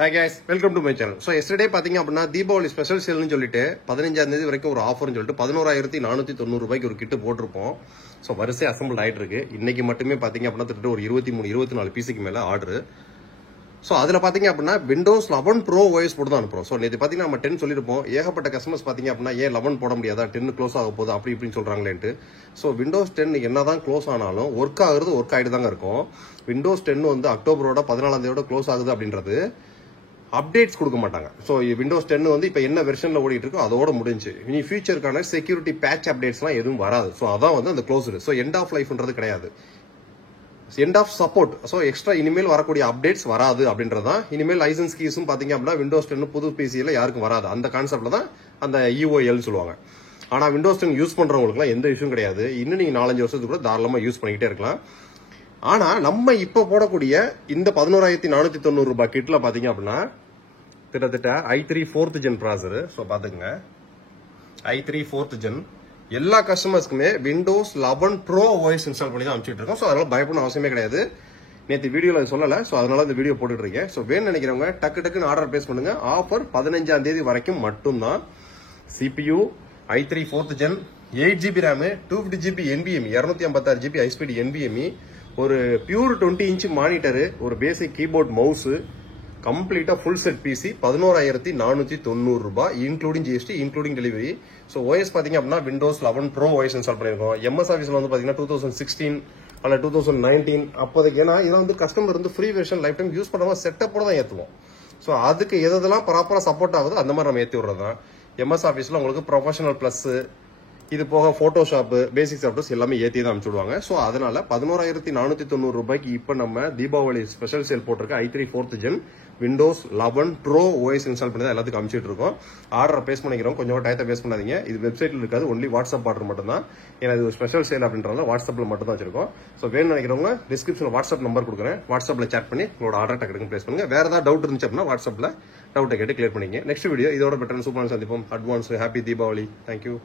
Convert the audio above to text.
Hi guys, welcome to my channel. So yesterday பாத்தீங்க அப்படினா Deepavali special சேல்னு சொல்லிட்டு 15ஆம் தேதி வரைக்கும் ஒரு ஆஃபர்னு சொல்லிட்டு 11490 ரூபாய்க்கு ஒரு கிட் போட்டுருப்போம். சோ வரிசை அசெம்பிள் ஆயிட்டு இருக்கு. இன்னைக்கு மட்டுமே பாத்தீங்க அப்படினா கிட்ட ஒரு 23 24 பீஸ்க்கு மேல ஆர்டர். சோ அதுல பாத்தீங்க அப்படினா Windows 11 Pro OS போட்டு தான் அனுப்புறோம். சோ நேத்து பாத்தீங்கன்னா நம்ம 10 சொல்லிருப்போம். ஏகப்பட்ட கஸ்டமர்ஸ் பாத்தீங்க அப்படினா ஏன் 11 போட முடியாதா 10 க்ளோஸ் ஆக போகுது அப்படி இப்படின்னு சொல்றாங்களேன்ட்டு. சோ Windows 10 என்னதான் க்ளோஸ் ஆனாலும் ஒர்க் ஆகுறது ஒர்க் ஆயிட்டு தாங்க இருக்கும். Windows 10 வந்து அக்டோபரோட 14ஆம் தேதியோட க்ளோஸ் ஆகுது அப்படின்றது அப்டேட்ஸ் கொடுக்க மாட்டாங்க. ஸோ விண்டோஸ் 10 வந்து இப்போ என்ன வெர்ஷன்ல ஓடிட்டு இருக்கோ அதோட முடிஞ்சு இனி ஃபியூச்சருக்கான செக்யூரிட்டி பேட்ச் அப்டேட்ஸ்லாம் எதுவும் வராது. ஸோ அதான் வந்து அந்த க்ளோஸ்டு. ஸோ எண்ட் ஆஃப் லைஃப்ன்றது கிடையாது, end of support. So extra இனிமேல் வரக்கூடிய அப்டேட்ஸ் வராது அப்படின்றதான். இனிமேல் லைசன்ஸ் கீஸும் பாத்தீங்க அப்படின்னா விண்டோஸ் 10 புது பிசியில் யாருக்கும் வராது. அந்த கான்செப்ட்ல தான் அந்த EOL சொல்லுவாங்க. ஆனா விண்டோஸ் 10 யூஸ் பண்றவங்களுக்குலாம் எந்த இஷ்யூம் கிடையாது. இன்னும் நீங்க 4-5 வருஷத்துக்கு கூட தாராளமா யூஸ் பண்ணிக்கிட்டே இருக்கலாம். ஆனா நம்ம இப்ப போடக்கூடிய இந்த 11490 ரூபாய் கிட்ல பாத்தீங்க அப்படின்னா கிட்டத்தட்ட i3 4th gen ப்ராசர். ஸோ பாத்துக்கங்க, i3 4th gen எல்லா கஸ்டமர்ஸ்க்குமே Windows 11 Pro OS இன்ஸ்டால் பண்ணி தான் அனுப்பிச்சிட்டு இருக்கோம். ஸோ அதனால பயப்படணும் அவசியமே கிடையாது. நேற்று வீடியோல சொல்லல, ஸோ அதனால இந்த வீடியோ போட்டுட்டு இருக்கேன். ஸோ வேணும்னு நினைக்கிறவங்க டக்குன்னு ஆர்டர் பிளேஸ் பண்ணுங்க. ஆஃபர் 15ஆம் தேதி வரைக்கும் மட்டும்தான். CPU i3 4th gen 8GB RAM 250GB NVMe 256GB high speed NVMe ஒரு பியூர் 20 இன்ச் மானிட்டர், ஒரு பேசிக் கீபோர்ட் மவுஸ், கம்ப்ளீட்டா ஃபுல் செட் பிசி 11490 ரூபாய் including GST including delivery. So OS பாத்தீங்க அப்படின்னா Windows 11 Pro OS இன்ஸ்டால் பண்ணிருக்கோம். MS ஆஃபீஸ்ல வந்து பாத்தீங்கன்னா 2016 அல்ல 2019 அப்போதைக்கு. ஏன்னா இதெல்லாம் வந்து கஸ்டமர் வந்து free version life time use பண்ணாம செட்டப்போட தான் ஏற்றுவோம். ஸோ அதுக்கு எதெல்லாம் ப்ராப்பரா சப்போர்ட் ஆகுதோ அந்த மாதிரி நம்ம ஏற்றி விடுறது தான். MS ஆஃபீஸ்ல உங்களுக்கு ப்ரொஃபஷனல் பிளஸ், இது போக போட்டோஷாப், பேசிக் சாஃப்ட்வேர்ஸ் எல்லாமே ஏற்றி தான் அனுப்பிச்சுடுவாங்க. ஸோ அதனால 11490 ரூபாய்க்கு இப்போ நம்ம தீபாவளி ஸ்பெஷல் சேல் போட்டிருக்க i3 4th gen Windows 11 Pro OS install பண்ணி தான் எல்லாத்துக்கும் அனுப்பிச்சிட்டு இருக்கோம். ஆர்டரை பேஸ் பண்ணிக்கிறோம், கொஞ்சம் டயத்தை பேஸ் பண்ணாதீங்க. இது வெப்சைட்ல இருக்காது, ஒன்லி வாட்ஸ்அப் ஆர்டர் மட்டும் தான். ஏன்னா இது ஸ்பெஷல் சேல் அப்படின்றத வாட்ஸ்அப்ல மட்டும் தான் வச்சிருக்கோம். ஸோ வேணும்னு நினைக்கிறவங்க டிஸ்கிரிப்ஷன்ல வாட்ஸ்அப் நம்பர் கொடுக்குறேன், வாட்ஸ்அப்ல சேட் பண்ணி உங்களோட ஆர்டர் டக்குனு பிளேஸ் பண்ணுங்க. வேற ஏதாவது டவுட் இருந்துச்சு அப்படின்னா வாட்ஸ்அப்ல டவுட்டை கேட்டு கிளியர் பண்ணிங்க. நெக்ஸ்ட் வீடியோ இதோட பெட்டர் சூப்பரான சந்திப்போம். Advance happy Deepavali. தேங்க்யூ.